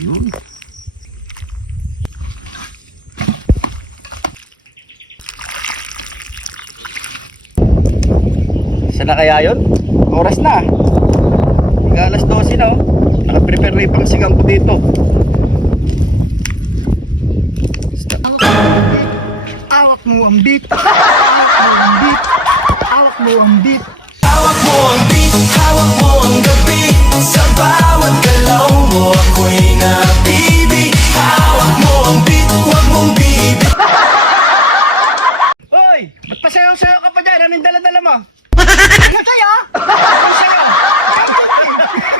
Yun. Isa na kaya yun? Oras na. Alas 12 na oh. Naka-prepare na yung pangsigang ko dito. Awak mo ang beat. Awak mo ang beat. Awak mo ang beat. Hawak mo ang beat, hawak mo ang gabi. Sa bawat galaw mo ako'y nabibig. Hawak mo ang beat, huwag mong bibig. Hoy! Ba't pasayaw-sayaw ka pa dyan? Anong dala-dala mo? Ano kayo? Anong sayaw?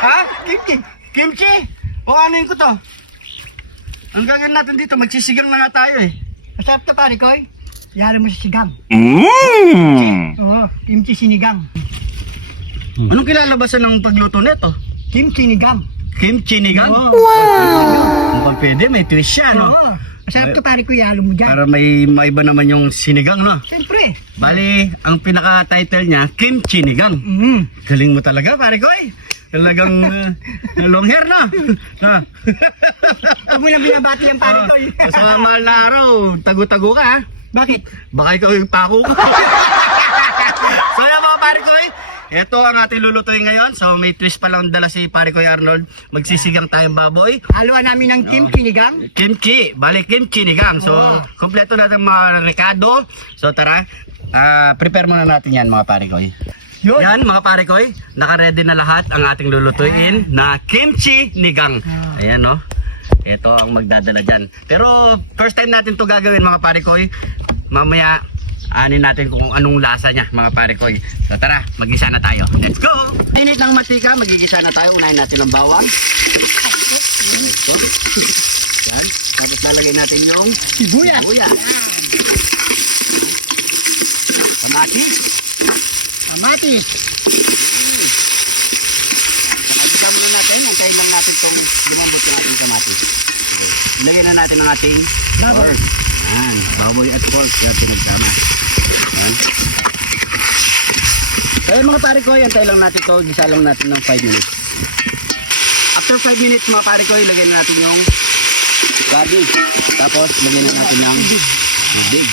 Ha? Kimchi? Kimchi? O ano yun ko to? Ang gagawin natin dito, magsisigang na nga tayo eh. Masarap to pare ko eh. Yara mo sa sigang. Oo, kimchi sinigang. Anong kilalabasan ng pagluto nito? Kimchi sinigang. Kimchi nigang? Oo. Mukhang pwede, may twist siya, no? Oo. Masarap to pare ko, yalo mo dyan. Para may maiba naman yung sinigang, no? Siyempre. Bali, ang pinaka-title niya, Kimchi Nigang. Galing mo talaga, pare ko eh. Talagang long hair, no? Ha? Huwag mo na binabati yung pare ko eh. Sa mga mahal na araw, tago-tago ka, ha? Bakit? Baka ikaw yung pako ko. So yan mga pare ko eh. Ito ang ating lulutuin ngayon. So may twist pa lang dala si pare ko Arnold. Magsisigang tayong baboy. Haluan namin ng kimchi sinigang. Kimchi. Balik kimchi nigang. So kompleto natin mga rekado. So tara. Prepare muna natin yan mga pare ko eh. Yun. Yan mga pare ko eh. Naka-ready na lahat ang ating lulutuin na kimchi nigang. Ayan no. Ito ang magdadala dyan. Pero first time natin to gagawin mga pare ko eh. Mamaya anin natin kung anong lasa niya mga pare ko. So tara, mag-gisa na tayo. Let's go! Init ng mantika, mag-gisa na tayo. Unahin natin ang bawang. Ito. Yan. Tapos lalagay natin yung Sibuyas. kamatis. Kamatis. Pagkagisa muna natin, antayin lang natin itong lumambot yung ating kamatis. Okay. Ilagay na natin ang ating Baboy. pork. Yan, baboy at pork. Yan, pinagsama. Yan. Kaya mga pare ko, antayin lang natin ito. Gisa lang natin ng 5 minutes. After 5 minutes mga pare ko, ilagay na natin yung gabi. Tapos, lagyan na natin ng tubig.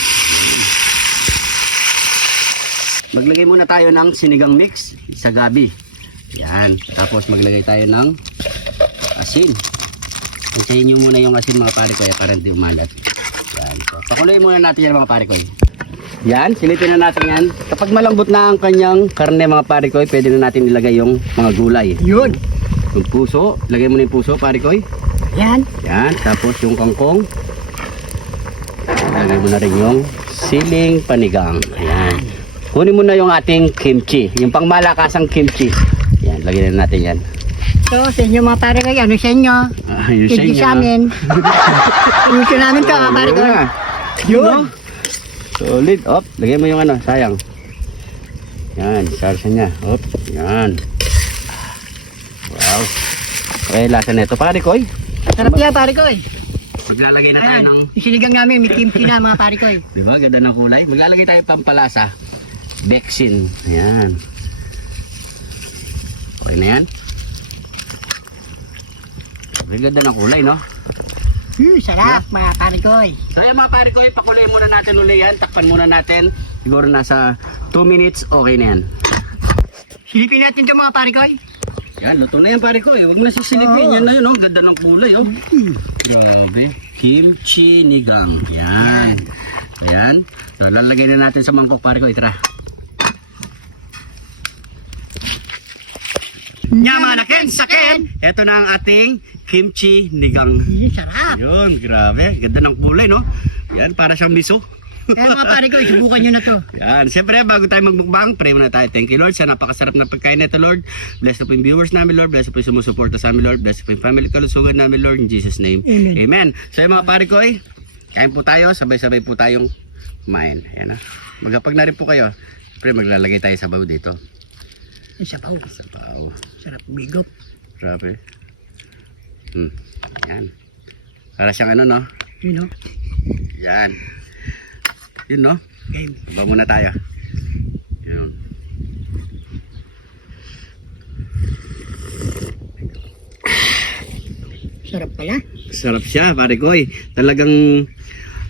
Maglagay muna tayo ng sinigang mix sa gabi. Yan. Tapos maglagay tayo ng asin. Antayin nyo muna yung asin mga pare ko para hindi umalat. Yan. So, pakuloyin muna natin yan mga pare ko. Yan. Silipin na natin yan. Kapag malambot na ang kanyang karne mga pare ko, pwede na natin ilagay yung mga gulay. Yun. Yung puso. Lagay mo na yung puso pare ko. Yan. Yan. Tapos yung kangkong. Lagay mo na rin yung siling panigang. Ayan. Kunin mo na yung ating kimchi. Yung pangmalakasang kimchi. Yan, lagyan na natin yan. So, sa inyo mga pare ko, ano sa inyo? Yun Kimchi sa amin. Kimchi namin to mga pare ko. Yun. Solid. Op, lagyan mo yung ano, sayang. Yan, sarsa niya. Op, yan. Wow. Okay, lasa na ito pare ko. Sarap yan pare ko. Maglalagay na tayo Ayan, ng... yung sinigang namin, may kimchi na mga pare ko. Di ba? Ganda ng kulay. Maglalagay tayo pampalasa. Beksin. Ayan. Okay na yan. Ang ganda ng kulay, no? Sarap mga pare ko. So yan mga pare ko, pakulay muna natin uli yan. Takpan muna natin. Siguro nasa 2 minutes, okay na yan. Silipin natin ito mga pare ko. Yan, luto na yan pare ko. Huwag mo na sisilipin. Yan na yun, oh. Ganda ng kulay, oh. Grabe. Kimchi nigang. Yan. Ayan. So lalagay na natin sa mangkok pare ko. Tara. Nyamanaken saken. Ito na ang ating kimchi nigang. Sarap. Yun, grabe. Ganda ng kulay, no? Yan, para siyang miso. Kaya mga pare ko, subukan nyo na to. Yan, siyempre bago tayo magmukbang, pray muna tayo. Thank you Lord sa napakasarap na pagkain nito Lord. Bless po yung viewers namin Lord. Bless po yung sumusuporta sa amin Lord. Bless po yung family kalusugan namin Lord. In Jesus name. Amen. Amen. So yung mga pare ko, kain po tayo. Sabay-sabay po tayong kumain. Ayan, magapag na rin po kayo. Siyempre maglalagay tayo sa baw dito. Sabaw. Sabaw. Sarap bigop. Grabe. Yan. Para siyang ano, no? You know? Yan. Yun, no? Game. Sabaw muna tayo. Yun. Sarap pala. Sarap siya, pare koy. Talagang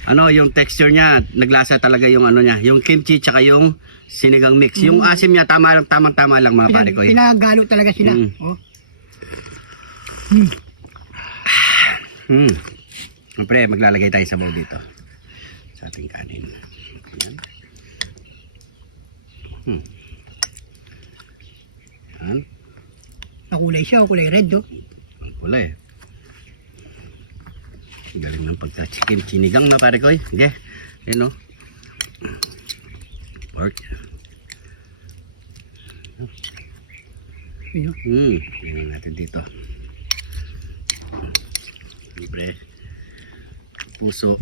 ano, yung texture niya, naglasa talaga yung ano niya, yung kimchi tsaka yung sinigang mix. Yung asim niya tamang-tama lang mga pare koy. Pinagalo talaga sila. Mm. Oh. Siyempre, maglalagay tayo sa bowl dito. Sa ating kanin. Yan. Yan. Nakulay siya, kulay red, oh. Ang kulay. Galing ng pagka-chicken sinigang na pare koy. Okay. Yun o. Pork. Tingnan natin dito. Siyempre. Puso.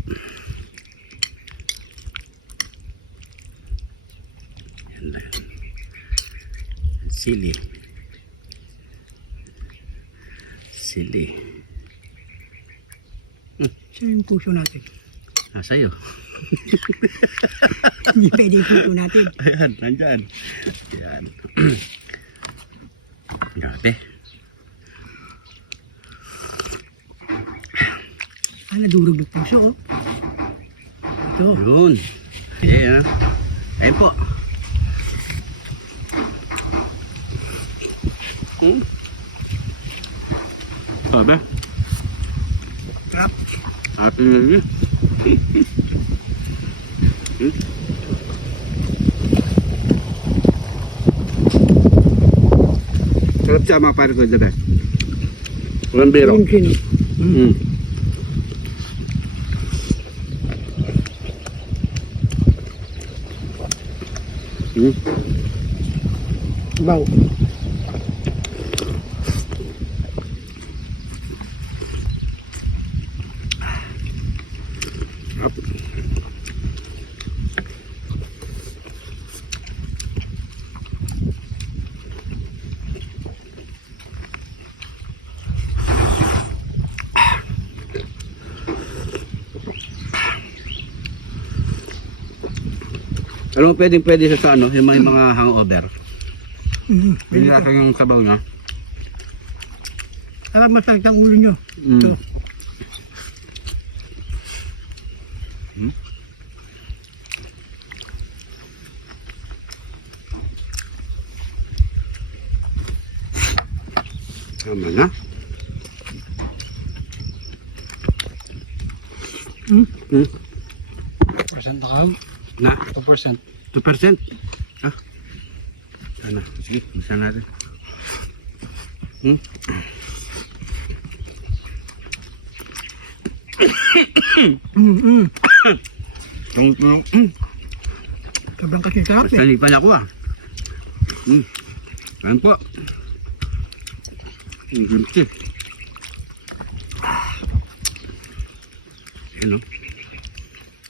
Yan lang. Sili. Sili. Siya yung puso natin. Sa'yo. Hindi pwede yung puso natin. Ayan, nandyan. Ayan. Grabe. Nadurog ng puso, oh. Ito. Yun. Ayan. Ayan po. Sabi? Sarap. Atin lagi. Sarap siya mga pare ko dyan. Walang biro. Chin. Baw. Alam mo, pwede sa ano, yung mga hangover. Hindi natin yung sabaw niya. Sarap, masakit ang ulo nyo. Ito. Tama na. Percent na kayo? Na? 2%. 2%? Ah. Ano? Sige, bisa natin. Tulong. Sobrang kasi sarap, eh. Sali pala ako ah. Ayan po. Ang gulti. Ayan o.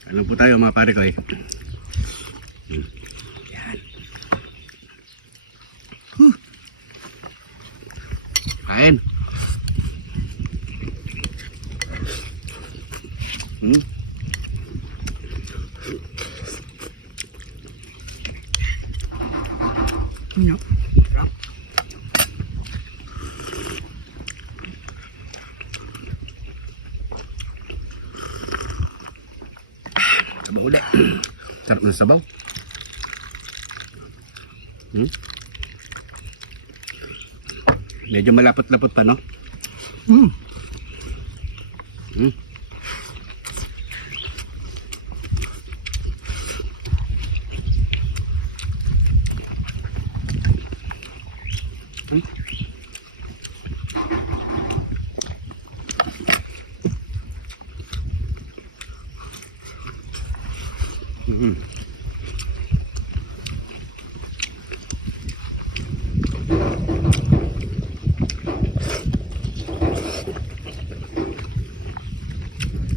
Alam po tayo mga pare ko eh. Yan. Kain. Ano? Sabaw ulit. Sarap ng sabaw. Medyo malapot-lapot pa, no?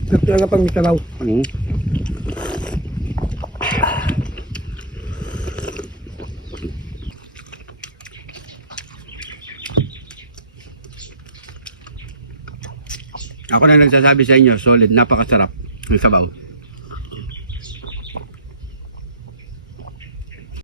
Sarap talaga pang may sabaw. Ako na nagsasabi sa inyo, solid, napakasarap ng sabaw.